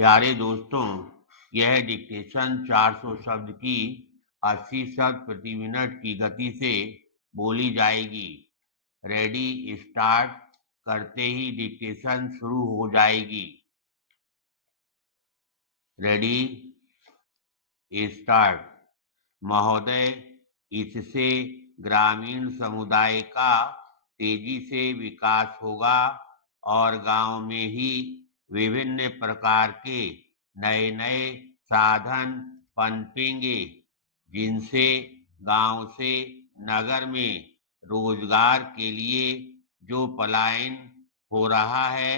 प्यारे दोस्तों, यह डिक्टेशन 400 शब्द की 80 शब्द प्रति मिनट की गति से बोली जाएगी। रेडी स्टार्ट करते ही डिक्टेशन शुरू हो जाएगी। Ready start. महोदय, इससे ग्रामीण समुदाय का तेजी से विकास होगा और गांव में ही विभिन्न प्रकार के नए नए साधन पनपेंगे, जिनसे गांव से नगर में रोजगार के लिए जो पलायन हो रहा है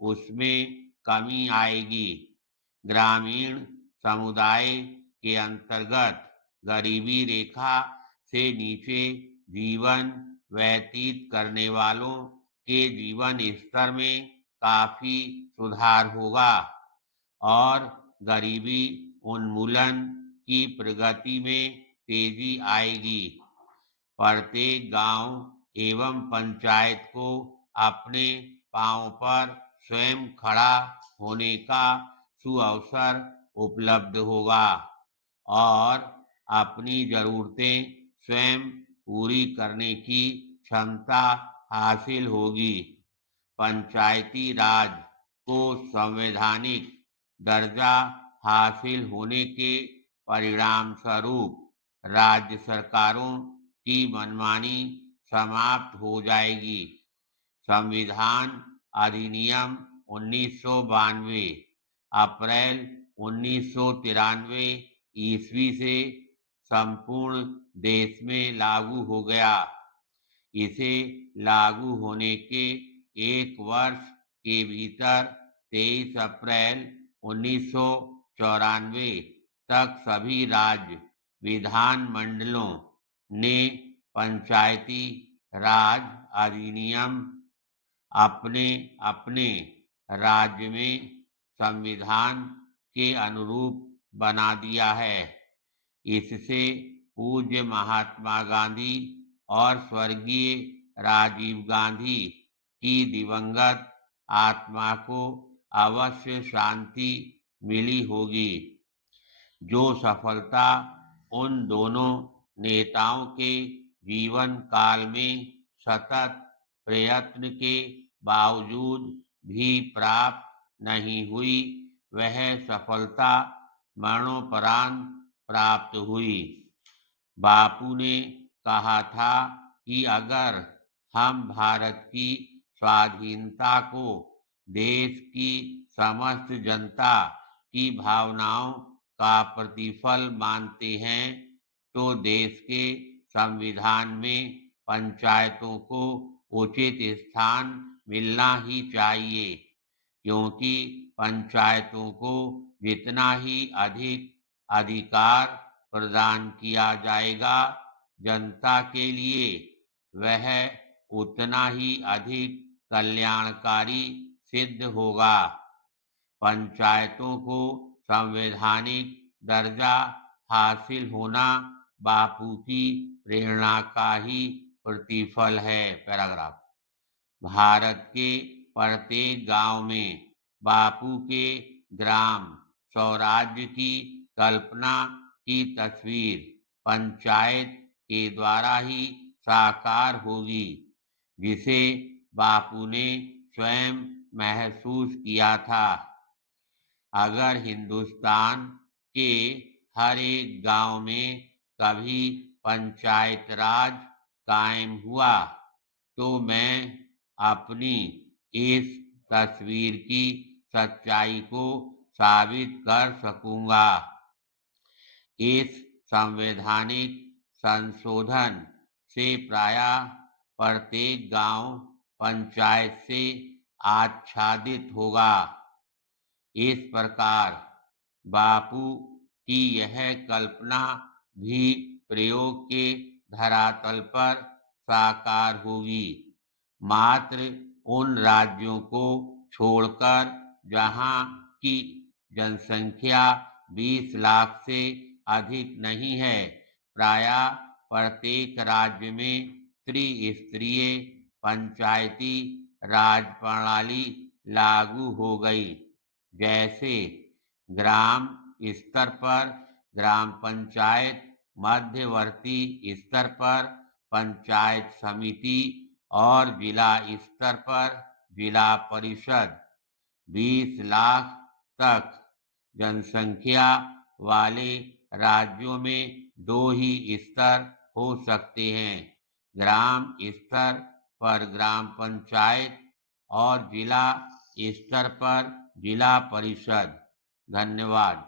उसमें कमी आएगी। ग्रामीण समुदाय के अंतर्गत गरीबी रेखा से नीचे जीवन व्यतीत करने वालों के जीवन स्तर में काफी सुधार होगा और गरीबी उन्मूलन की प्रगति में तेजी आएगी। प्रत्येक गांव एवं पंचायत को अपने पांव पर स्वयं खड़ा होने का सुअवसर उपलब्ध होगा और अपनी जरूरतें स्वयं पूरी करने की क्षमता हासिल होगी। पंचायती राज को संवैधानिक दर्जा हासिल होने के परिणाम स्वरूप राज्य सरकारों की मनमानी समाप्त हो जाएगी। संविधान अधिनियम 1992 अप्रैल 1993 ईस्वी से संपूर्ण देश में लागू हो गया। इसे लागू होने के एक वर्ष के भीतर 23 अप्रैल 1994 तक सभी राज्य विधानमंडलों ने पंचायती राज अधिनियम अपने अपने राज्य में संविधान के अनुरूप बना दिया है। इससे पूज्य महात्मा गांधी और स्वर्गीय राजीव गांधी की दिवंगत आत्मा को अवश्य शांति मिली होगी। जो सफलता उन दोनों नेताओं के जीवन काल में सतत प्रयत्न के बावजूद भी प्राप्त नहीं हुई, वह सफलता मरणोपरांत प्राप्त हुई। बापू ने कहा था कि अगर हम भारत की स्वाधीनता को देश की समस्त जनता की भावनाओं का प्रतिफल मानते हैं, तो देश के संविधान में पंचायतों को उचित स्थान मिलना ही चाहिए, क्योंकि पंचायतों को जितना ही अधिक अधिकार प्रदान किया जाएगा जनता के लिए, वह उतना ही अधिक कल्याणकारी सिद्ध होगा। पंचायतों को संवैधानिक दर्जा हासिल होना बापू की प्रेरणा का ही प्रतिफल है। पैराग्राफ। भारत के प्रत्येक गांव में बापू के ग्राम स्वराज्य की कल्पना की तस्वीर पंचायत के द्वारा ही साकार होगी, जिसे बापू ने स्वयं महसूस किया था। अगर हिंदुस्तान के हर एक गांव में कभी पंचायत राज कायम हुआ, तो मैं अपनी इस तस्वीर की सच्चाई को साबित कर सकूंगा। इस संवैधानिक संशोधन से प्रायः प्रत्येक गांव पंचायत से आच्छादित होगा। इस प्रकार बापू की यह कल्पना भी प्रयोग के धरातल पर साकार होगी। मात्र उन राज्यों को छोड़कर जहां की जनसंख्या 20 लाख से अधिक नहीं है, प्रायः प्रत्येक राज्य में त्रिस्तरीय पंचायती राज प्रणाली लागू हो गई। जैसे ग्राम स्तर पर ग्राम पंचायत, मध्यवर्ती स्तर पर पंचायत समिति और जिला स्तर पर जिला परिषद। 20 लाख तक जनसंख्या वाले राज्यों में 2 ही स्तर हो सकते हैं, ग्राम स्तर पर ग्राम पंचायत और जिला स्तर पर जिला परिषद। धन्यवाद।